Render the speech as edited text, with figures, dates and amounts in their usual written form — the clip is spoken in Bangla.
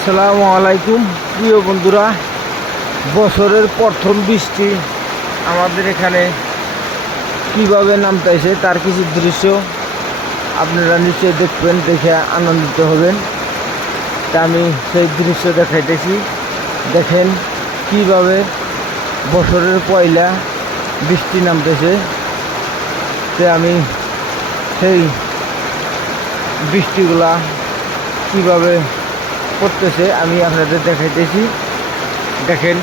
আসসালামু আলাইকুম প্রিয় বন্ধুরা, বছরের প্রথম বৃষ্টি আমাদের এখানে কিভাবে নামতেছে তার কিছু দৃশ্য আপনারা নিশ্চয়ই দেখবেন, দেখে আনন্দিত হবেন। তা আমি সেই দৃশ্য দেখাইতেছি। দেখেন কিভাবে বছরের পয়লা বৃষ্টি নামতেছে। তে আমি সেই বৃষ্টিগুলা কিভাবে পড়তেছে আমি আপনাদের দেখাইতেছি। দেখেন